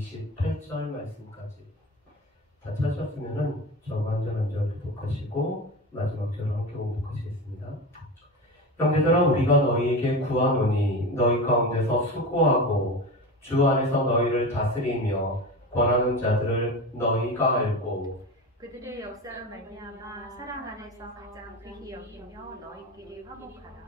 28절 말씀까지 다 찾으셨으면 저와 한 절 한 절 교독하시고 마지막 절을 함께 공독하시겠습니다. 형제들아, 우리가 너희에게 구하노니 너희 가운데서 수고하고 주 안에서 너희를 다스리며 권하는 자들을 너희가 알고 그들의 역사로 말미암아 사랑 안에서 가장 귀히 여기며 너희끼리 화목하라.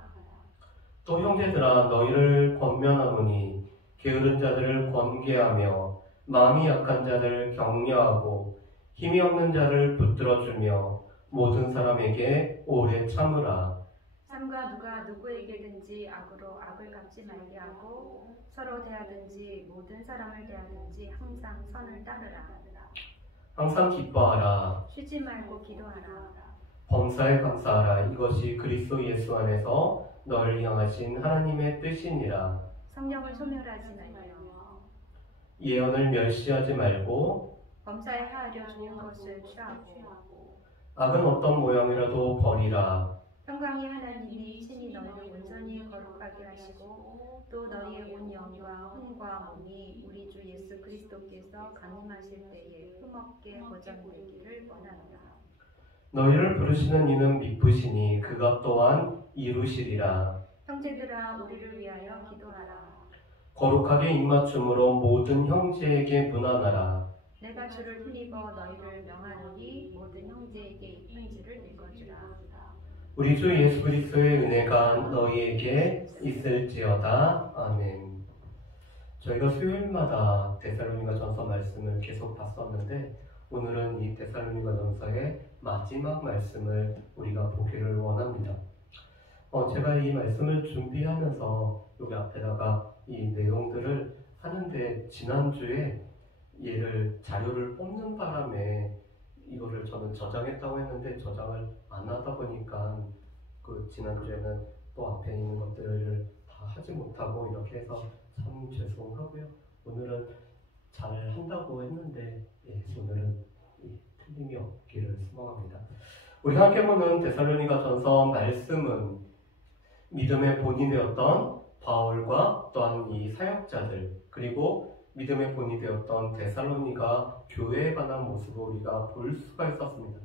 또 형제들아, 너희를 권면하노니 게으른 자들을 권계하며 마음이 약한 자들을 격려하고 힘이 없는 자를 붙들어주며 모든 사람에게 오래 참으라. 삼가 누가 누구에게든지 악으로 악을 갚지 말게 하고 서로 대하든지 모든 사람을 대하든지 항상 선을 따르라. 항상 기뻐하라. 쉬지 말고 기도하라. 범사에 감사하라. 이것이 그리스도 예수 안에서 너를 향하신 하나님의 뜻이니라. 성령을 소멸하지 말며 예언을 멸시하지 말고 범사에 하하려 좋은 것을 취하고 악은 어떤 모양이라도 버리라. 평강의 하나님이 친히 너희를 온전히 거룩하게 하시고 또 너희의 온 영과 혼과 몸이 우리 주 예수 그리스도께서 강림하실 때에 흠없게 보존되기를 원하노라. 너희를 부르시는 이는 미쁘시니 그가 또한 이루시리라. 형제들아, 우리를 위하여 기도하라. 거룩하게 입맞춤으로 모든 형제에게 문안하라. 내가 주를 힘입어 너희를 명하노니 모든 형제에게 이 편지를 읽어주라. 우리 주 예수 그리스도의 은혜가 너희에게 있을지어다. 아멘. 저희가 수요일마다 데살로니가전서 말씀을 계속 봤었는데 오늘은 이 데살로니가전서의 마지막 말씀을 우리가 보기를 원합니다. 제가 이 말씀을 준비하면서 여기 앞에다가 이 내용들을 하는데 지난주에 얘를 자료를 뽑는 바람에 이거를 저는 저장했다고 했는데 저장을 안 하다 보니까 그 지난주에는 또 앞에 있는 것들을 다 하지 못하고 이렇게 해서 참 죄송하고요. 오늘은 잘 한다고 했는데 오늘은 틀림이 없기를 소망합니다. 우리 함께 보는 데살로니가전서 말씀은 믿음의 본이 되었던 바울과 또한 이 사역자들 그리고 믿음의 본이 되었던 데살로니가 교회에 관한 모습을 우리가 볼 수가 있었습니다.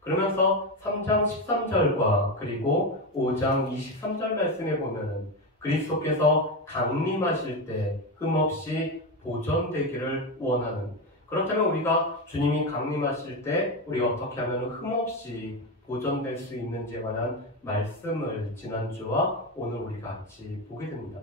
그러면서 3장 13절과 그리고 5장 23절 말씀에 보면은 그리스도께서 강림하실 때 흠없이 보존되기를 원하는, 그렇다면 우리가 주님이 강림하실 때 우리가 어떻게 하면 흠없이 보존될 수 있는지에 관한 말씀을 지난주와 오늘 우리 같이 보게 됩니다.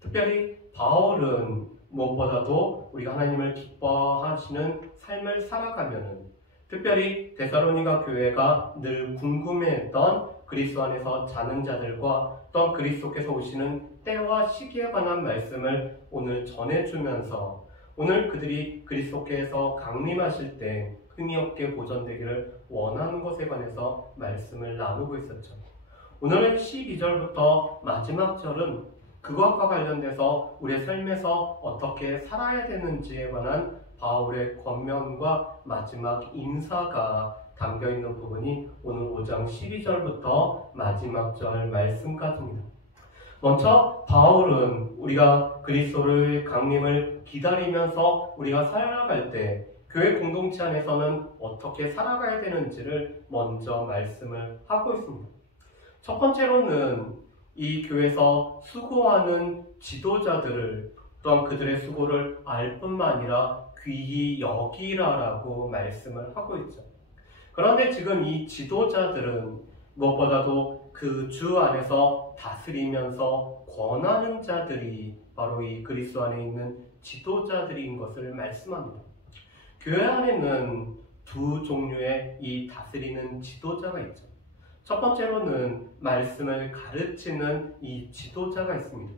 특별히 바울은 무엇보다도 우리가 하나님을 기뻐하시는 삶을 살아가면은 특별히 데살로니가 교회가 늘 궁금해했던 그리스도 안에서 자는 자들과 또 그리스도께서 오시는 때와 시기에 관한 말씀을 오늘 전해주면서 오늘 그들이 그리스도께서 강림하실 때 흠이 없게 보존되기를 원하는 것에 관해서 말씀을 나누고 있었죠. 오늘은 12절부터 마지막 절은 그것과 관련돼서 우리의 삶에서 어떻게 살아야 되는지에 관한 바울의 권면과 마지막 인사가 담겨있는 부분이 오늘 5장 12절부터 마지막 절 말씀까지입니다. 먼저 바울은 우리가 그리스도의 강림을 기다리면서 우리가 살아갈 때 교회 공동체 안에서는 어떻게 살아가야 되는지를 먼저 말씀을 하고 있습니다. 첫 번째로는 이 교회에서 수고하는 지도자들을 또한 그들의 수고를 알 뿐만 아니라 귀히 여기라라고 말씀을 하고 있죠. 그런데 지금 이 지도자들은 무엇보다도 그 주 안에서 다스리면서 권하는 자들이 바로 이 그리스도 안에 있는 지도자들인 것을 말씀합니다. 교회 안에는 두 종류의 이 다스리는 지도자가 있죠. 첫 번째로는 말씀을 가르치는 이 지도자가 있습니다.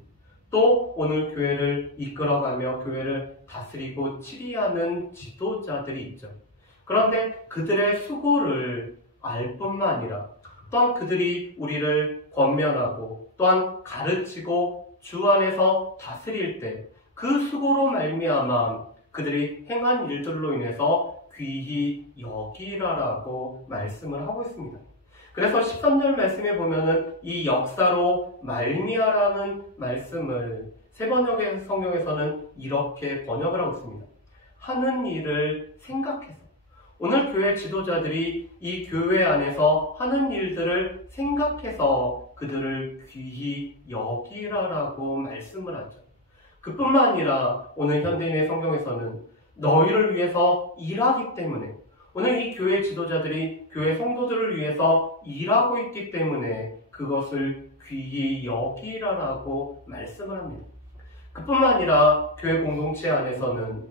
또 오늘 교회를 이끌어가며 교회를 다스리고 치리하는 지도자들이 있죠. 그런데 그들의 수고를 알 뿐만 아니라 또한 그들이 우리를 권면하고 또한 가르치고 주 안에서 다스릴 때 그 수고로 말미암아 그들이 행한 일들로 인해서 귀히 여기라라고 말씀을 하고 있습니다. 그래서 13절 말씀에 보면은 이 역사로 말미암아라는 말씀을 새 번역의 성경에서는 이렇게 번역을 하고 있습니다. 하는 일을 생각해서. 오늘 교회 지도자들이 이 교회 안에서 하는 일들을 생각해서 그들을 귀히 여기라라고 말씀을 하죠. 그뿐만 아니라 오늘 현대인의 성경에서는 너희를 위해서 일하기 때문에, 오늘 이 교회 지도자들이 교회 성도들을 위해서 일하고 있기 때문에 그것을 귀히 여기라라고 말씀을 합니다. 그뿐만 아니라 교회 공동체 안에서는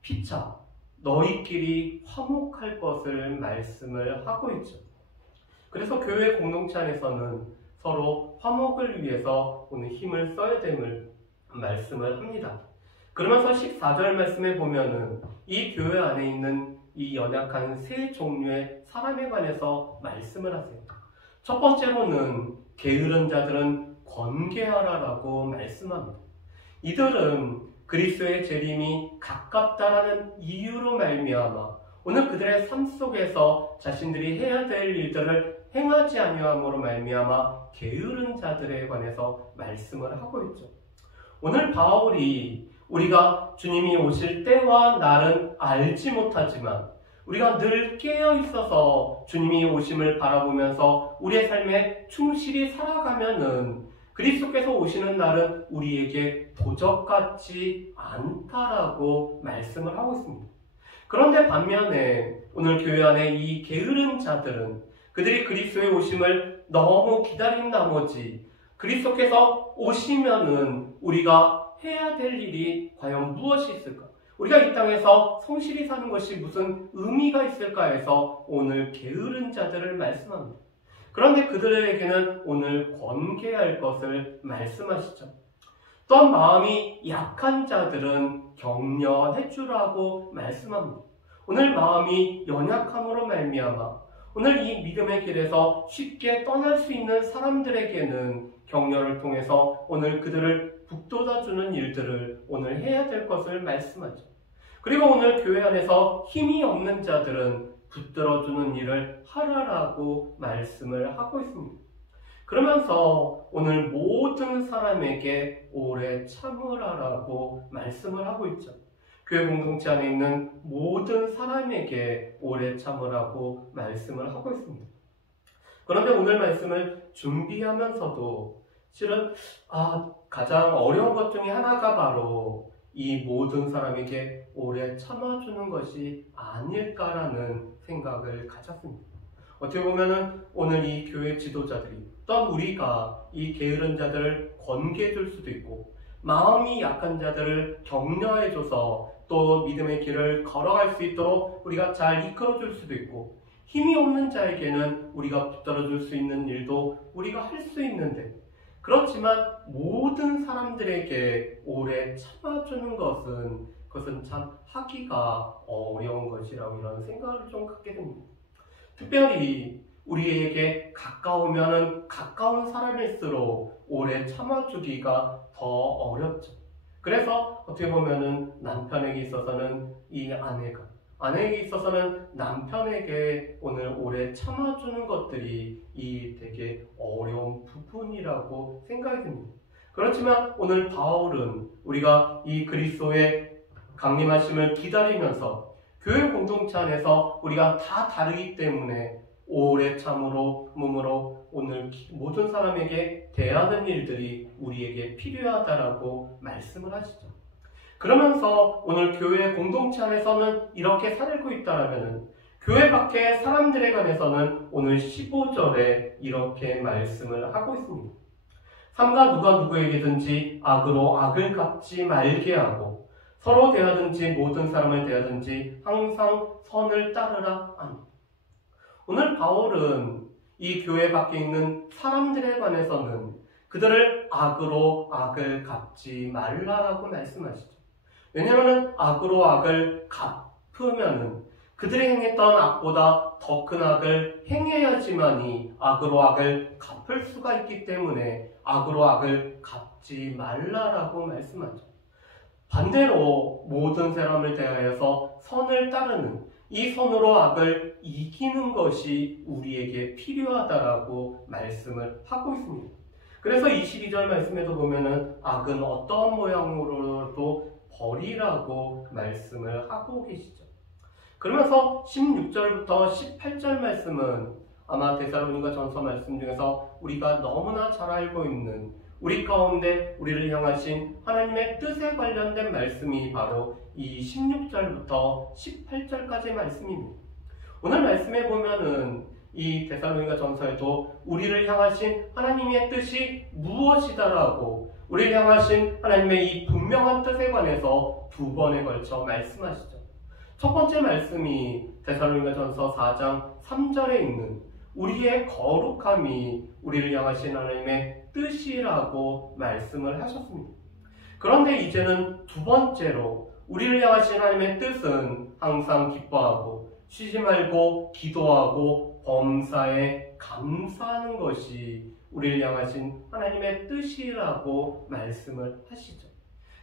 피차 너희끼리 화목할 것을 말씀을 하고 있죠. 그래서 교회 공동체 안에서는 서로 화목을 위해서 오늘 힘을 써야 됨을 말씀을 합니다. 그러면서 14절 말씀에 보면은 이 교회 안에 있는 이 연약한 세 종류의 사람에 관해서 말씀을 하세요. 첫 번째로는 게으른 자들은 권계하라라고 말씀합니다. 이들은 그리스도의 재림이 가깝다라는 이유로 말미암아 오늘 그들의 삶 속에서 자신들이 해야 될 일들을 행하지 아니함으로 말미암아 게으른 자들에 관해서 말씀을 하고 있죠. 오늘 바울이 우리가 주님이 오실 때와 날은 알지 못하지만 우리가 늘 깨어 있어서 주님이 오심을 바라보면서 우리의 삶에 충실히 살아가면은 그리스도께서 오시는 날은 우리에게 도적 같지 않다라고 말씀을 하고 있습니다. 그런데 반면에 오늘 교회 안에 이 게으른 자들은 그들이 그리스도의 오심을 너무 기다린 나머지 그리스도께서 오시면은 우리가 해야 될 일이 과연 무엇이 있을까? 우리가 이 땅에서 성실히 사는 것이 무슨 의미가 있을까 해서 오늘 게으른 자들을 말씀합니다. 그런데 그들에게는 오늘 권계할 것을 말씀하시죠. 또한 마음이 약한 자들은 격려해 주라고 말씀합니다. 오늘 마음이 연약함으로 말미암아 오늘 이 믿음의 길에서 쉽게 떠날 수 있는 사람들에게는 격려를 통해서 오늘 그들을 북돋아주는 일들을 오늘 해야 될 것을 말씀하죠. 그리고 오늘 교회 안에서 힘이 없는 자들은 붙들어주는 일을 하라라고 말씀을 하고 있습니다. 그러면서 오늘 모든 사람에게 오래 참으라라고 말씀을 하고 있죠. 교회 공동체 안에 있는 모든 사람에게 오래 참으라고 말씀을 하고 있습니다. 그런데 오늘 말씀을 준비하면서도 실은 가장 어려운 것 중에 하나가 바로 이 모든 사람에게 오래 참아주는 것이 아닐까라는 생각을 가졌습니다. 어떻게 보면은 오늘 이 교회 지도자들이 또한 우리가 이 게으른 자들을 권계해줄 수도 있고 마음이 약한 자들을 격려해줘서 또 믿음의 길을 걸어갈 수 있도록 우리가 잘 이끌어줄 수도 있고 힘이 없는 자에게는 우리가 붙들어줄 수 있는 일도 우리가 할 수 있는데 그렇지만 모든 사람들에게 오래 참아주는 그것은 참 하기가 어려운 것이라고 이런 생각을 좀 갖게 됩니다. 특별히 우리에게 가까우면 가까운 사람일수록 오래 참아주기가 더 어렵죠. 그래서 어떻게 보면은 남편에게 있어서는 이 아내에게 있어서는 남편에게 오늘 오래 참아주는 것들이 이 되게 어려운 부분이라고 생각이 듭니다. 그렇지만 오늘 바울은 우리가 이 그리스도의 강림하심을 기다리면서 교회 공동체 안에서 우리가 다 다르기 때문에 오래 참으로 몸으로 오늘 모든 사람에게 대하는 일들이 우리에게 필요하다라고 말씀을 하시죠. 그러면서 오늘 교회 공동체 안에서는 이렇게 살고 있다라면 교회 밖의 사람들에 관해서는 오늘 15절에 이렇게 말씀을 하고 있습니다. 삼가 누가 누구에게든지 악으로 악을 갚지 말게 하고 서로 대하든지 모든 사람을 대하든지 항상 선을 따르라 합니다. 오늘 바울은 이 교회 밖에 있는 사람들에 관해서는 그들을 악으로 악을 갚지 말라라고 말씀하시죠. 왜냐하면 악으로 악을 갚으면은 그들이 행했던 악보다 더 큰 악을 행해야지만이 악으로 악을 갚을 수가 있기 때문에 악으로 악을 갚지 말라라고 말씀하죠. 반대로 모든 사람을 대하여서 선을 따르는 이 선으로 악을 이기는 것이 우리에게 필요하다라고 말씀을 하고 있습니다. 그래서 22절 말씀에도 보면은 악은 어떠한 모양으로도 버리라고 말씀을 하고 계시죠. 그러면서 16절부터 18절 말씀은 아마 데살로니가 전서 말씀 중에서 우리가 너무나 잘 알고 있는 우리 가운데 우리를 향하신 하나님의 뜻에 관련된 말씀이 바로 이 16절부터 18절까지의 말씀입니다. 오늘 말씀에 보면은 이 데살로니가 전서에도 우리를 향하신 하나님의 뜻이 무엇이다라고 우리를 향하신 하나님의 이 분명한 뜻에 관해서 두 번에 걸쳐 말씀하시죠. 첫 번째 말씀이 데살로니가 전서 4장 3절에 있는 우리의 거룩함이 우리를 향하신 하나님의 뜻이라고 말씀을 하셨습니다. 그런데 이제는 두 번째로 우리를 향하신 하나님의 뜻은 항상 기뻐하고 쉬지 말고 기도하고 범사에 감사하는 것이 우리를 향하신 하나님의 뜻이라고 말씀을 하시죠.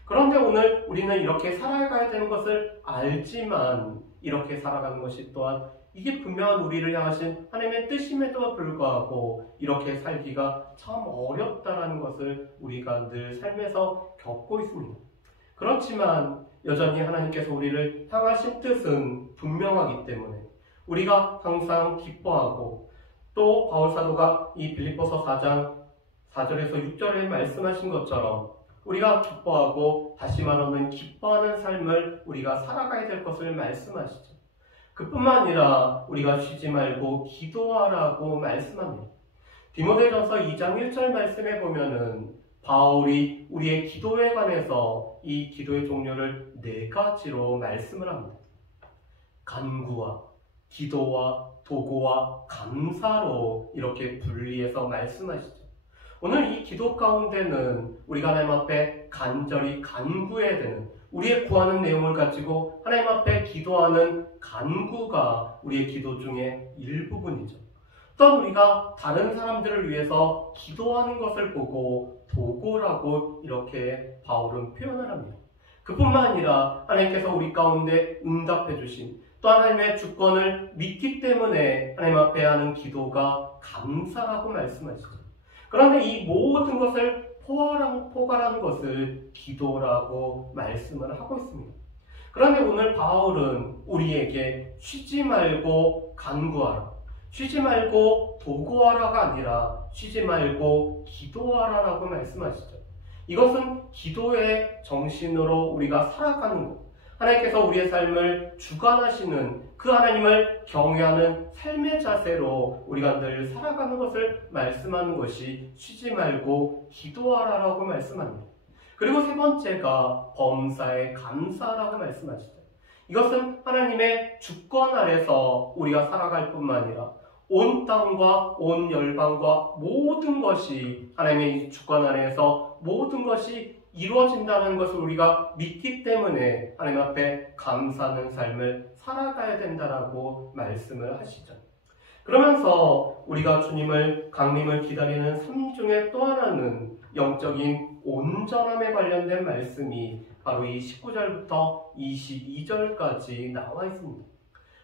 그런데 오늘 우리는 이렇게 살아가야 되는 것을 알지만 이렇게 살아가는 것이 또한 이게 분명한 우리를 향하신 하나님의 뜻임에도 불구하고 이렇게 살기가 참 어렵다라는 것을 우리가 늘 삶에서 겪고 있습니다. 그렇지만 여전히 하나님께서 우리를 향하신 뜻은 분명하기 때문에 우리가 항상 기뻐하고 또 바울사도가 이 빌립보서 4장 4절에서 6절에 말씀하신 것처럼 우리가 기뻐하고 다시 말하면 기뻐하는 삶을 우리가 살아가야 될 것을 말씀하시죠. 그뿐만 아니라 우리가 쉬지 말고 기도하라고 말씀합니다. 디모데전서 2장 1절 말씀에 보면은 바울이 우리의 기도에 관해서 이 기도의 종류를 4가지로 말씀을 합니다. 간구와 기도와 도고와 감사로 이렇게 분리해서 말씀하시죠. 오늘 이 기도 가운데는 우리가 하나님 앞에 간절히 간구해야 되는 우리의 구하는 내용을 가지고 하나님 앞에 기도하는 간구가 우리의 기도 중에 일부분이죠. 또한 우리가 다른 사람들을 위해서 기도하는 것을 보고 도고라고 이렇게 바울은 표현을 합니다. 그뿐만 아니라 하나님께서 우리 가운데 응답해 주신 또 하나님의 주권을 믿기 때문에 하나님 앞에 하는 기도가 감사라고 말씀하시죠. 그런데 이 모든 것을 포괄하는 것을 기도라고 말씀을 하고 있습니다. 그런데 오늘 바울은 우리에게 쉬지 말고 간구하라, 쉬지 말고 도구하라가 아니라 쉬지 말고 기도하라라고 말씀하시죠. 이것은 기도의 정신으로 우리가 살아가는 것, 하나님께서 우리의 삶을 주관하시는 그 하나님을 경외하는 삶의 자세로 우리가 늘 살아가는 것을 말씀하는 것이 쉬지 말고 기도하라라고 말씀합니다. 그리고 세 번째가 범사에 감사라고 말씀하시죠. 이것은 하나님의 주권 아래서 우리가 살아갈 뿐만 아니라 온 땅과 온 열방과 모든 것이 하나님의 주권 아래에서 모든 것이 이루어진다는 것을 우리가 믿기 때문에 하나님 앞에 감사하는 삶을 살아가야 된다라고 말씀을 하시죠. 그러면서 우리가 주님을 강림을 기다리는 삶 중에 또 하나는 영적인 온전함에 관련된 말씀이 바로 이 19절부터 22절까지 나와 있습니다.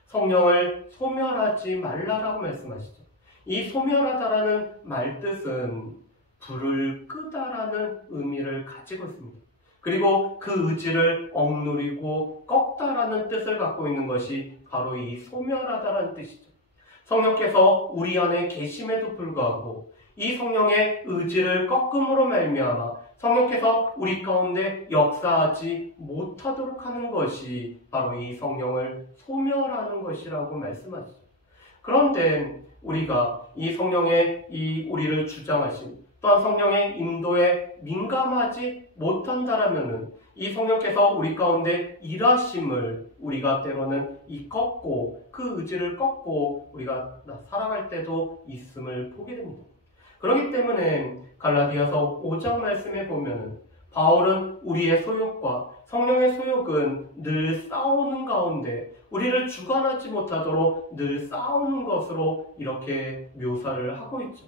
성령을 소멸하지 말라라고 말씀하시죠. 이 소멸하다라는 말뜻은 불을 끄다라는 의미를 가지고 있습니다. 그리고 그 의지를 억누르고 꺾다라는 뜻을 갖고 있는 것이 바로 이 소멸하다라는 뜻이죠. 성령께서 우리 안에 계심에도 불구하고 이 성령의 의지를 꺾음으로 말미암아 성령께서 우리 가운데 역사하지 못하도록 하는 것이 바로 이 성령을 소멸하는 것이라고 말씀하시죠. 그런데 우리가 이 성령의 이 우리를 주장하신 또한 성령의 인도에 민감하지 못한다라면은 이 성령께서 우리 가운데 일하심을 우리가 때로는 꺾고 그 의지를 꺾고 우리가 살아갈 때도 있음을 보게 됩니다. 그렇기 때문에 갈라디아서 5장 말씀에 보면은 바울은 우리의 소욕과 성령의 소욕은 늘 싸우는 가운데 우리를 주관하지 못하도록 늘 싸우는 것으로 이렇게 묘사를 하고 있죠.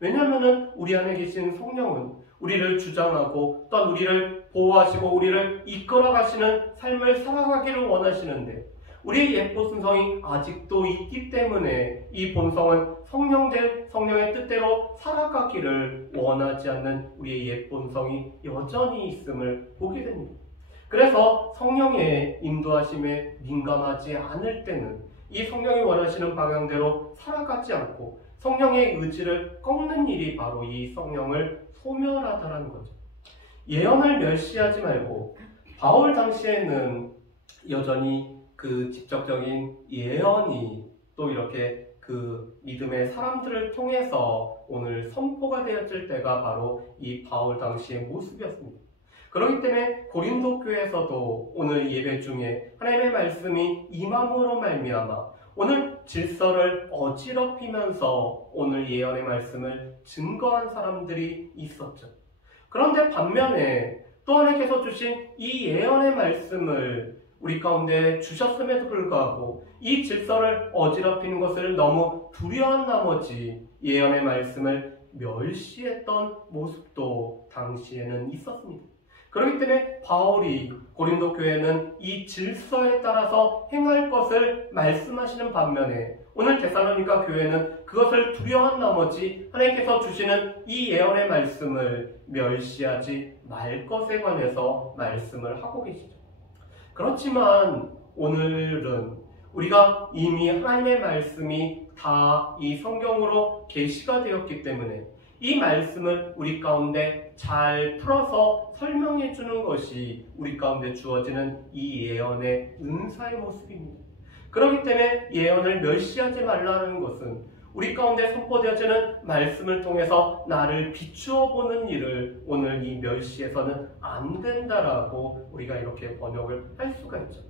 왜냐하면 우리 안에 계신 성령은 우리를 주장하고 또한 우리를 보호하시고 우리를 이끌어 가시는 삶을 살아가기를 원하시는데 우리의 옛 본성이 아직도 있기 때문에 이 본성은 성령의 뜻대로 살아가기를 원하지 않는 우리의 옛 본성이 여전히 있음을 보게 됩니다. 그래서 성령의 인도하심에 민감하지 않을 때는 이 성령이 원하시는 방향대로 살아가지 않고 성령의 의지를 꺾는 일이 바로 이 성령을 소멸하다라는 거죠. 예언을 멸시하지 말고 바울 당시에는 여전히 그 직접적인 예언이 또 이렇게 그 믿음의 사람들을 통해서 오늘 선포가 되었을 때가 바로 이 바울 당시의 모습이었습니다. 그렇기 때문에 고린도 교회에서도 오늘 예배 중에 하나님의 말씀이 임함으로 말미암아 오늘 질서를 어지럽히면서 오늘 예언의 말씀을 증거한 사람들이 있었죠. 그런데 반면에 또 하나님께서 주신 이 예언의 말씀을 우리 가운데 주셨음에도 불구하고 이 질서를 어지럽히는 것을 너무 두려워한 나머지 예언의 말씀을 멸시했던 모습도 당시에는 있었습니다. 그렇기 때문에 바울이 고린도 교회는 이 질서에 따라서 행할 것을 말씀하시는 반면에 오늘 데살로니가 교회는 그것을 두려워한 나머지 하나님께서 주시는 이 예언의 말씀을 멸시하지 말 것에 관해서 말씀을 하고 계시죠. 그렇지만 오늘은 우리가 이미 하나님의 말씀이 다 이 성경으로 계시가 되었기 때문에 이 말씀을 우리 가운데 잘 풀어서 설명해 주는 것이 우리 가운데 주어지는 이 예언의 은사의 모습입니다. 그렇기 때문에 예언을 멸시하지 말라는 것은 우리 가운데 선포되어지는 말씀을 통해서 나를 비추어 보는 일을 오늘 이 멸시해서는 안 된다라고 우리가 이렇게 번역을 할 수가 있죠.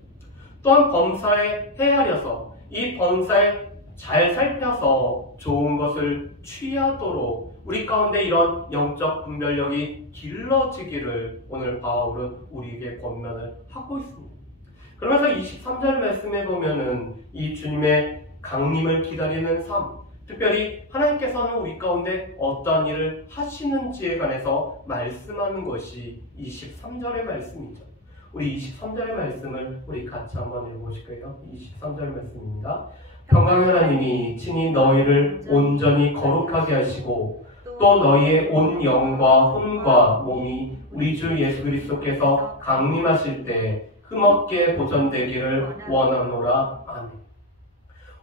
또한 범사에 헤아려서 이 범사에 잘 살펴서 좋은 것을 취하도록 우리 가운데 이런 영적 분별력이 길러지기를 오늘 바울은 우리에게 권면을 하고 있습니다. 그러면서 23절 말씀에 보면은 이 주님의 강림을 기다리는 삶, 특별히 하나님께서는 우리 가운데 어떠한 일을 하시는지에 관해서 말씀하는 것이 23절의 말씀이죠. 우리 23절의 말씀을 우리 같이 한번 읽어보실까요? 23절 말씀입니다. 평강의 하나님이 친히 너희를 온전히 거룩하게 하시고 또 너희의 온 영과 혼과 몸이 우리 주 예수 그리스도께서 강림하실 때 흠없게 보존되기를 원하노라. 아멘.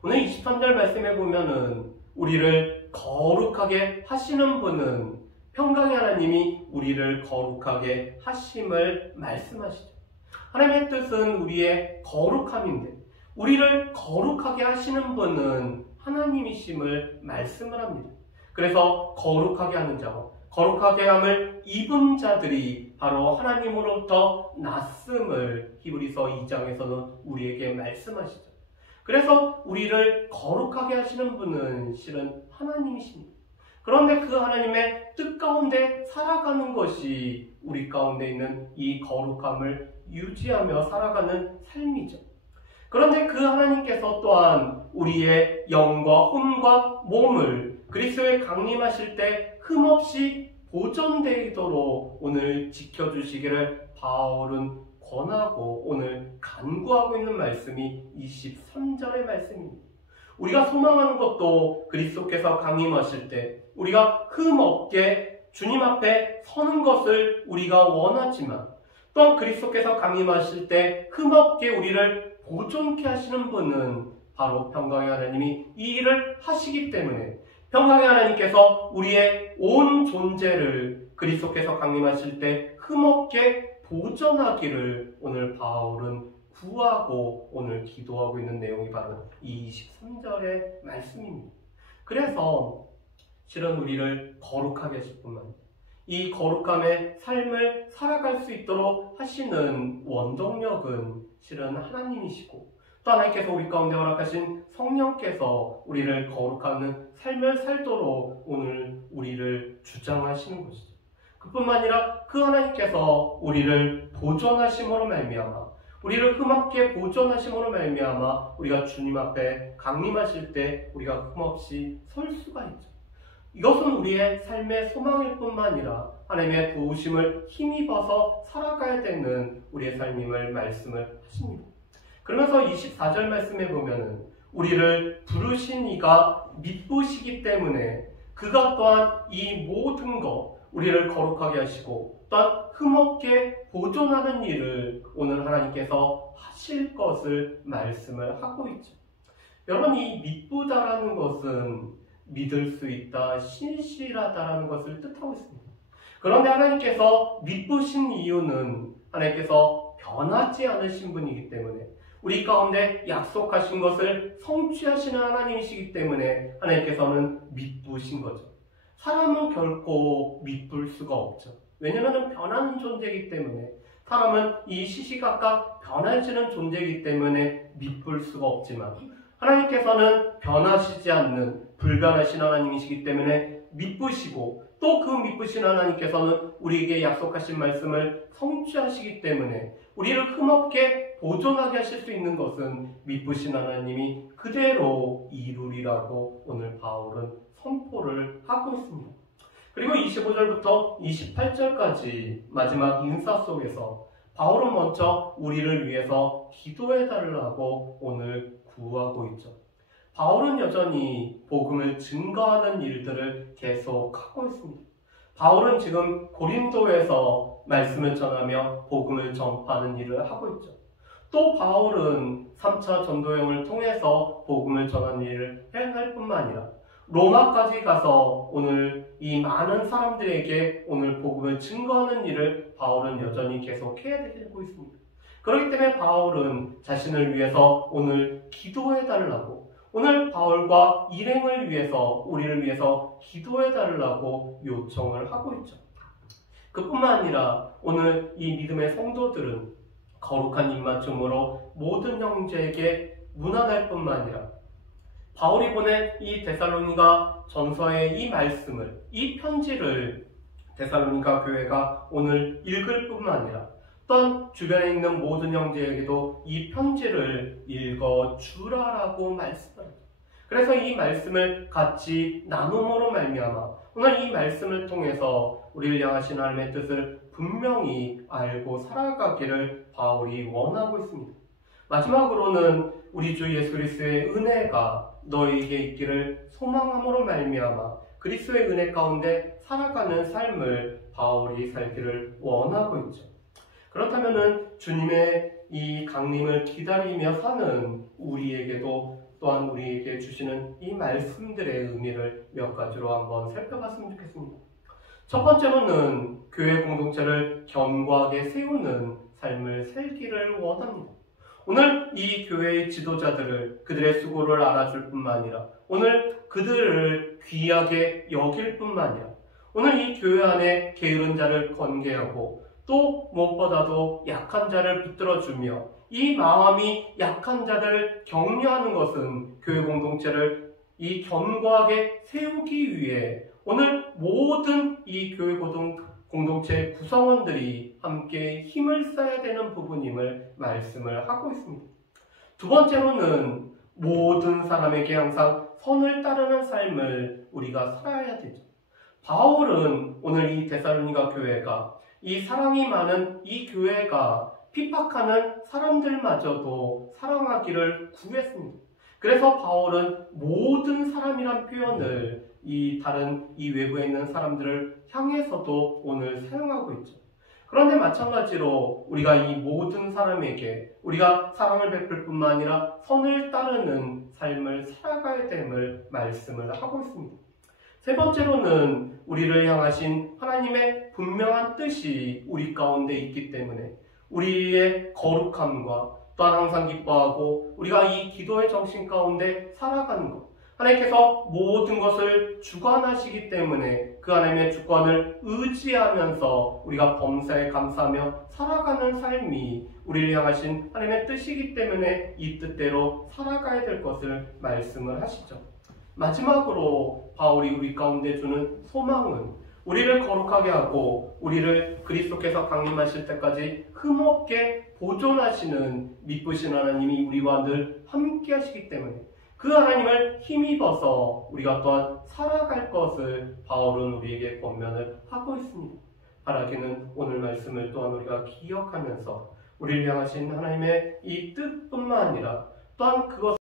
오늘 23절 말씀에 보면은 우리를 거룩하게 하시는 분은 평강의 하나님이 우리를 거룩하게 하심을 말씀하시죠. 하나님의 뜻은 우리의 거룩함인데 우리를 거룩하게 하시는 분은 하나님이심을 말씀을 합니다. 그래서 거룩하게 하는 자와 거룩하게 함을 입은 자들이 바로 하나님으로부터 났음을 히브리서 2장에서는 우리에게 말씀하시죠. 그래서 우리를 거룩하게 하시는 분은 실은 하나님이십니다. 그런데 그 하나님의 뜻 가운데 살아가는 것이 우리 가운데 있는 이 거룩함을 유지하며 살아가는 삶이죠. 그런데 그 하나님께서 또한 우리의 영과 혼과 몸을 그리스도에 강림하실 때 흠없이 보존되도록 오늘 지켜주시기를 바울은 권하고 오늘 간구하고 있는 말씀이 23절의 말씀입니다. 우리가 소망하는 것도 그리스도께서 강림하실 때 우리가 흠없게 주님 앞에 서는 것을 우리가 원하지만 또한 그리스도께서 강림하실 때 흠없게 우리를 보존케 하시는 분은 바로 평강의 하나님이 이 일을 하시기 때문에 평강의 하나님께서 우리의 온 존재를 그리스도께서 강림하실 때 흠없게 보존하기를 오늘 바울은 구하고 오늘 기도하고 있는 내용이 바로 이 23절의 말씀입니다. 그래서 실은 우리를 거룩하게 하실 뿐만 아니라 이 거룩함의 삶을 살아갈 수 있도록 하시는 원동력은 실은 하나님이시고 또 하나님께서 우리 가운데 허락하신 성령께서 우리를 거룩하는 삶을 살도록 오늘 우리를 주장하시는 것이죠. 그뿐만 아니라 그 하나님께서 우리를 보존하심으로 말미암아 우리를 흠없게 보존하심으로 말미암아 우리가 주님 앞에 강림하실 때 우리가 흠없이 설 수가 있죠. 이것은 우리의 삶의 소망일 뿐만 아니라 하나님의 도우심을 힘입어서 살아가야 되는 우리의 삶임을 말씀을 하십니다. 그러면서 24절 말씀에 보면은 우리를 부르신 이가 미쁘시기 때문에 그가 또한 이 모든 것 우리를 거룩하게 하시고 또한 흠없게 보존하는 일을 오늘 하나님께서 하실 것을 말씀을 하고 있죠. 여러분, 이 미쁘다라는 것은 믿을 수 있다, 신실하다라는 것을 뜻하고 있습니다. 그런데 하나님께서 미쁘신 이유는 하나님께서 변하지 않으신 분이기 때문에 우리 가운데 약속하신 것을 성취하시는 하나님이시기 때문에 하나님께서는 미쁘신 거죠. 사람은 결코 미쁠 수가 없죠. 왜냐하면 변하는 존재이기 때문에, 사람은 이 시시각각 변해지는 존재이기 때문에 미쁠 수가 없지만 하나님께서는 변하시지 않는 불변하신 하나님이시기 때문에 미쁘시고, 또 그 미쁘신 하나님께서는 우리에게 약속하신 말씀을 성취하시기 때문에 우리를 흠없게 보존하게 하실 수 있는 것은 미쁘신 하나님이 그대로 이루리라고 오늘 바울은 선포를 하고 있습니다. 그리고 25절부터 28절까지 마지막 인사 속에서 바울은 먼저 우리를 위해서 기도해달라고 오늘 구하고 있죠. 바울은 여전히 복음을 증거하는 일들을 계속하고 있습니다. 바울은 지금 고린도에서 말씀을 전하며 복음을 전파하는 일을 하고 있죠. 또 바울은 3차 전도여행을 통해서 복음을 전하는 일을 행할 뿐만 아니라 로마까지 가서 오늘 이 많은 사람들에게 오늘 복음을 증거하는 일을 바울은 여전히 계속해야 되고 있습니다. 그렇기 때문에 바울은 자신을 위해서 오늘 기도해달라고, 오늘 바울과 일행을 위해서, 우리를 위해서 기도해달라고 요청을 하고 있죠. 그뿐만 아니라 오늘 이 믿음의 성도들은 거룩한 입맞춤으로 모든 형제에게 문안할 뿐만 아니라 바울이 보낸 이 데살로니가 전서의 이 말씀을, 이 편지를 데살로니가 교회가 오늘 읽을 뿐만 아니라 또한 주변에 있는 모든 형제에게도 이 편지를 읽어주라라고 말씀을 하죠. 그래서 이 말씀을 같이 나눔으로 말미암아 오늘 이 말씀을 통해서 우리를 향하신 하나님의 뜻을 분명히 알고 살아가기를 바울이 원하고 있습니다. 마지막으로는 우리 주 예수 그리스도의 은혜가 너희에게 있기를 소망함으로 말미암아 그리스도의 은혜 가운데 살아가는 삶을 바울이 살기를 원하고 있죠. 그렇다면은 주님의 이 강림을 기다리며 사는 우리에게도 또한 우리에게 주시는 이 말씀들의 의미를 몇 가지로 한번 살펴봤으면 좋겠습니다. 첫 번째로는 교회 공동체를 견고하게 세우는 삶을 살기를 원합니다. 오늘 이 교회의 지도자들을, 그들의 수고를 알아줄 뿐만 아니라 오늘 그들을 귀하게 여길 뿐만 아니라 오늘 이 교회 안에 게으른 자를 건개하고 또 무엇보다도 약한 자를 붙들어주며 이 마음이 약한 자를 격려하는 것은 교회 공동체를 이 견고하게 세우기 위해 오늘 모든 이 교회 공동체 구성원들이 함께 힘을 써야 되는 부분임을 말씀을 하고 있습니다. 두 번째로는 모든 사람에게 항상 선을 따르는 삶을 우리가 살아야 되죠. 바울은 오늘 이 데살로니가 교회가, 이 사랑이 많은 이 교회가 핍박하는 사람들마저도 사랑하기를 구했습니다. 그래서 바울은 모든 사람이란 표현을 이 다른 이 외부에 있는 사람들을 향해서도 오늘 사용하고 있죠. 그런데 마찬가지로 우리가 이 모든 사람에게 우리가 사랑을 베풀 뿐만 아니라 선을 따르는 삶을 살아가야 됨을 말씀을 하고 있습니다. 세 번째로는 우리를 향하신 하나님의 분명한 뜻이 우리 가운데 있기 때문에 우리의 거룩함과 또한 항상 기뻐하고 우리가 이 기도의 정신 가운데 살아가는 것, 하나님께서 모든 것을 주관하시기 때문에 그 하나님의 주권을 의지하면서 우리가 범사에 감사하며 살아가는 삶이 우리를 향하신 하나님의 뜻이기 때문에 이 뜻대로 살아가야 될 것을 말씀을 하시죠. 마지막으로 바울이 우리 가운데 주는 소망은 우리를 거룩하게 하고 우리를 그리스도께서 강림하실 때까지 흠없게 보존하시는 미쁘신 하나님이 우리와 늘 함께 하시기 때문에 그 하나님을 힘입어서 우리가 또한 살아갈 것을 바울은 우리에게 권면을 하고 있습니다. 바라기는 오늘 말씀을 또한 우리가 기억하면서 우리를 향하신 하나님의 이 뜻뿐만 아니라 또한 그것